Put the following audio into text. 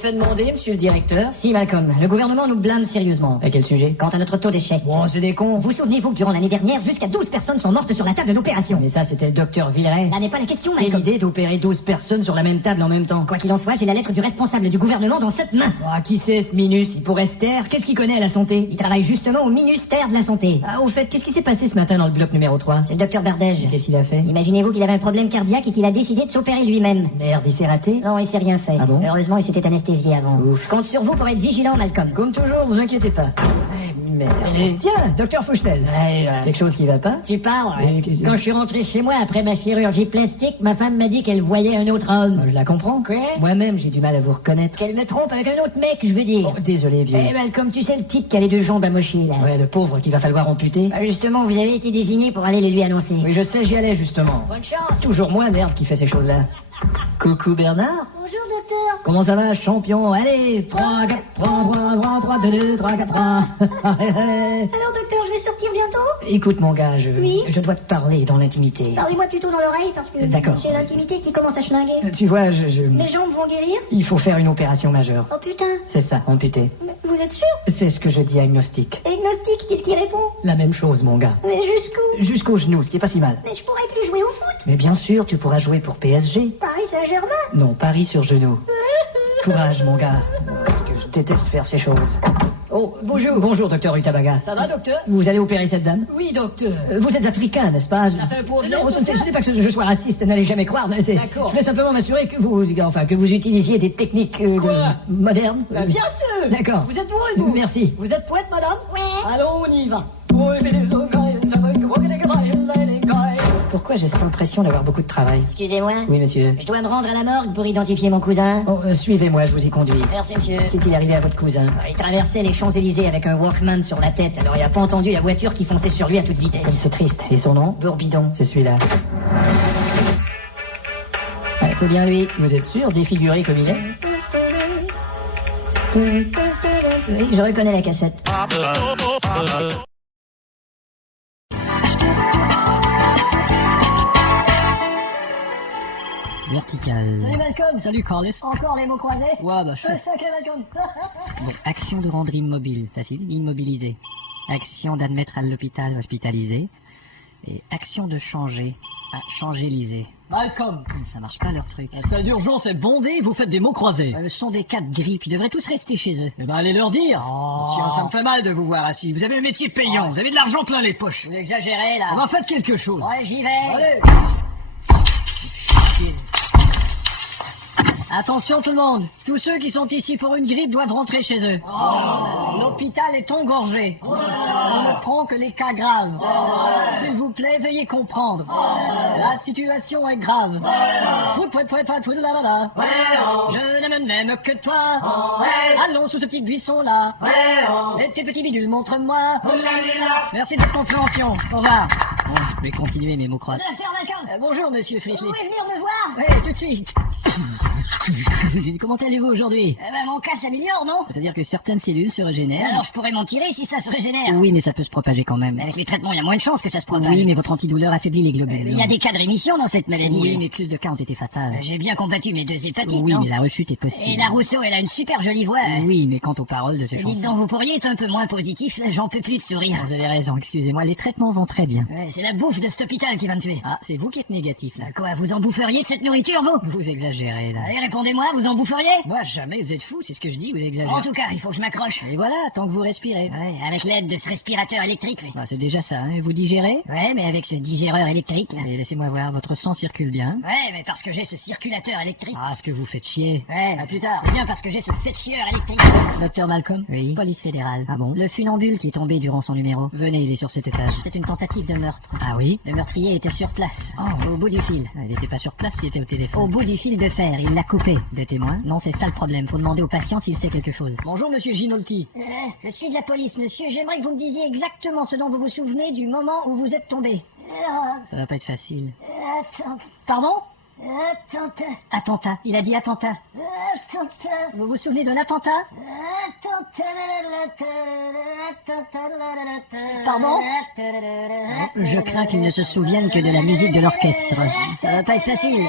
fait demander, monsieur le directeur. Si, Malcolm, le gouvernement nous blâme sérieusement. À quel sujet? Quant à notre taux d'échec. Bon, c'est des cons. Vous souvenez-vous que durant l'année dernière, jusqu'à 12 personnes sont mortes sur la table d'opération? Mais ça, c'était le docteur Villeray. Là n'est pas la question, Quelle Malcolm. idée d'opérer 12 personnes sur la même table en même temps. Quoi qu'il en soit, j'ai la lettre du responsable du gouvernement dans cette main. Ah, qui c'est ce Minus? Il pourrait se taire. Qu'est-ce qu'il connaît à la santé? Il travaille justement au ministère de la Santé. Ah, au fait, qu'est-ce qui s'est passé ce matin dans le bloc numéro 3? C'est le docteur Bardège. Qu'est-ce qu'il a fait? Imaginez-vous qu'il avait un problème cardiaque et qu'il a décidé de s'opérer lui-même. Merde, il s'est raté? Non, il s'est rien fait. Ah bon? Heureusement, il s'était anesthésié avant. Ouf. Je compte sur vous pour être vigilant, Malcolm. Comme toujours, vous inquiétez pas. Merde. Tiens, docteur Fouchetel. Quelque chose qui va pas? Tu parles? Oui, qu'est-ce que- Quand je suis rentré chez moi après ma chirurgie plastique, ma femme m'a dit qu'elle voyait un autre homme. Je la comprends. Quoi? Moi-même, j'ai du mal à vous reconnaître. Qu'elle me trompe avec un autre mec, je veux dire. Oh, désolé, vieux. Eh, Malcolm, tu sais le type qui a les deux jambes amochées, là. Ouais, le pauvre qu'il va falloir amputer. Bah, justement, vous avez été désigné pour aller le lui annoncer. Oui, je sais, j'y allais justement. Bonne chance. Toujours moi, merde, qui fait ces choses-là. Coucou Bernard. Bonjour, docteur. Comment ça va, champion? Allez, 3, 4, 3, 2, 2, 3, 4, 3. Alors, docteur, je vais sortir bientôt? Écoute, mon gars, Oui? je dois te parler dans l'intimité. Parlez-moi plutôt dans l'oreille parce que D'accord. j'ai l'intimité qui commence à schlinguer. Tu vois, Mes jambes vont guérir? il faut faire une opération majeure. Oh putain. C'est ça, amputer. Mais vous êtes sûr? C'est ce que je diagnostique. Agnostique, qu'est-ce qui répond? La même chose, mon gars. Mais jusqu'où? Jusqu'au genou, ce qui est pas si mal. Mais je pourrais plus jouer au foot. Mais bien sûr, tu pourras jouer pour PSG. Paris Saint-Germain. Non, Paris sur genou. Courage, mon gars. Parce que je déteste faire ces choses. Oh, bonjour. Bonjour, docteur Rutabaga. Ça va, docteur? Vous allez opérer cette dame? Oui, docteur. Vous êtes africain, n'est-ce pas? Ça fait un problème, Non, ce docteur? n'est pas que je sois raciste, n'allez jamais croire. D'accord. Je voulais simplement m'assurer que vous utilisiez des techniques Quoi? modernes. Bah, bien sûr. D'accord. Vous êtes doué, vous? Merci. Vous êtes poète, madame? Ouais. Allons, on y va. Pourquoi j'ai cette impression d'avoir beaucoup de travail? Excusez-moi. Oui, monsieur. Je dois me rendre à la morgue pour identifier mon cousin. Oh, suivez-moi, je vous y conduis. Merci, monsieur. Qu'est-il arrivé à votre cousin? Il traversait les Champs-Élysées avec un Walkman sur la tête, alors il a pas entendu la voiture qui fonçait sur lui à toute Comme vitesse. c'est triste. Et son nom? Bourbidon. C'est celui-là. Ouais, c'est bien lui. Vous êtes sûr, défiguré comme il est? Oui, je reconnais la cassette. Vertical. Salut, Malcolm. Salut, Carlos. Encore les mots croisés? Ouais, bah, Sacré Malcolm. Bon, action de rendre immobile, facile, immobilisé. Action d'admettre à l'hôpital, hospitalisé. Et action de changer, à changéliser. Malcolm. Ça marche pas leur truc. La salle d'urgence est bondée, vous faites des mots croisés. Ce sont des cas de grippe, ils devraient tous rester chez eux. Eh ben, allez leur dire. Oh. Tiens, ça me fait mal de vous voir assis. Vous avez un métier payant, vous avez de l'argent plein les poches. Vous exagérez, là. On va faire quelque chose. Ouais, j'y vais. Allez. Attention tout le monde, tous ceux qui sont ici pour une grippe doivent rentrer chez eux. L'hôpital est engorgé. On ne prend que les cas graves. S'il vous plaît, veuillez comprendre. La situation est grave. Je ne m'aime que toi. Allons sous ce petit buisson-là. Et tes petits bidules, montre-moi. Merci de votre compréhension. Au revoir. Bon, je vais continuer mes mots croisés. Docteur Malcolm. Bonjour, monsieur Friedrich. Vous pouvez venir me voir? Oui, tout de suite. J'ai dit, comment allez-vous aujourd'hui? Eh ben, mon cas s'améliore, non? C'est-à-dire que certaines cellules se régénèrent. Alors, je pourrais m'en tirer si ça se régénère. Oui, mais ça peut se propager quand même. Avec les traitements, il y a moins de chances que ça se propage. Oui, mais votre antidouleur affaiblit les globules. Il y a des cas de rémission dans cette maladie. Oui, mais plus de cas ont été fatals. J'ai bien combattu mes 2 hépatites, Oui, non? mais la rechute est possible. Et la Rousseau, elle a une super jolie voix. Oui, mais quant aux paroles de ces chansons... Dites donc, vous pourriez être un peu moins positif, là, j'en peux plus de sourire. Vous avez raison, excusez-moi, les traitements vont très bien. Ouais, c'est la bouffe de cet hôpital qui va me tuer. Ah, c'est vous qui êtes négatif, là. Quoi, vous en boufferiez de cette nourriture, vous? Vous exagérez, là. Allez, répondez-moi, vous en boufferiez? Moi, jamais, vous êtes fou, c'est ce que je dis, vous exagérez. En tout cas, il faut que je m'accroche. Et voilà, tant que vous respirez. Ouais, avec l'aide de ce respirateur électrique, oui. Bah, c'est déjà ça, hein. Vous digérez? Ouais, mais avec ce digéreur électrique, là. Et laissez-moi voir, votre sang circule bien. Ouais, mais parce que j'ai ce circulateur électrique. Ah, ce que vous faites chier. Ouais, à plus tard. C'est bien parce que j'ai ce féticheur électrique. Docteur Malcolm? Oui. Police fédérale. Ah bon? Le funambule qui est tombé durant son numéro. Venez, il est sur cet étage. C'est une tentative de meurtre. Ah oui? Le meurtrier était sur place. Oh. Au bout du fil. Il n'était pas sur place, il était au téléphone. Au bout du fil de fer, il l'a coupé. Des témoins? Non, c'est ça le problème. Faut demander au patient s'il sait quelque chose. Bonjour, monsieur Ginolti. Je suis de la police, monsieur. J'aimerais que vous me disiez exactement ce dont vous vous souvenez du moment où vous êtes tombé. Ça va pas être facile. Pardon? Attentat. Il a dit attentat. Vous vous souvenez d'un attentat? Pardon? Je crains qu'il ne se souvienne que de la musique de l'orchestre. Ça va pas être facile.